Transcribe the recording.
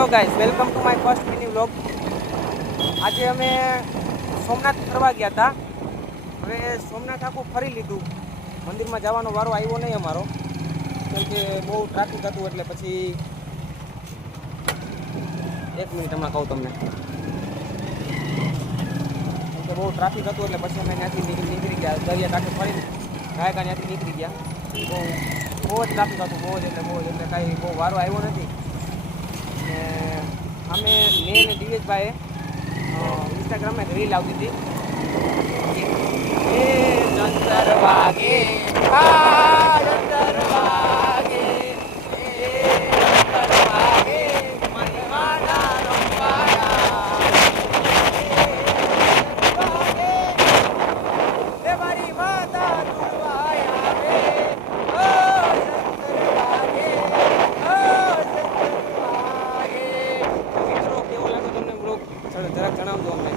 Hello guys, welcome to my first mini vlog. આજે અમે સોમનાથ ફરવા ગયા હતા. હવે સોમનાથ આખું ફરી લીધું. મંદિરમાં જવાનો વારો આવ્યો નહીં અમારો, કેમ કે બહુ ટ્રાફિક હતું. એટલે પછી એક મિનિટ હમણાં કહું તમને, કેમ કે બહુ ટ્રાફિક હતું એટલે પછી અમે ત્યાંથી નીકળી ગયા. દરિયા કાંઠે ફરીને ગાયકા ત્યાંથી નીકળી ગયા. બહુ જ ટ્રાફિક હતું, બહુ જ એટલે કાંઈ બહુ વારો આવ્યો નથી. અમે મેં અને દિવેશભાઈએ ઇન્સ્ટાગ્રામમાં એક રીલ આવતી હતી, એ જંતર વાગે જંતર વાગે જંતર વાગે મનવાના રંબાડા એ મારી માતા તું આયા રે ઓ જંતર વાગે ઓ જંતર વાગે. મિત્રો કેવો લાગ્યો તમને બ્લોગ જરાક જણાવજો અમને.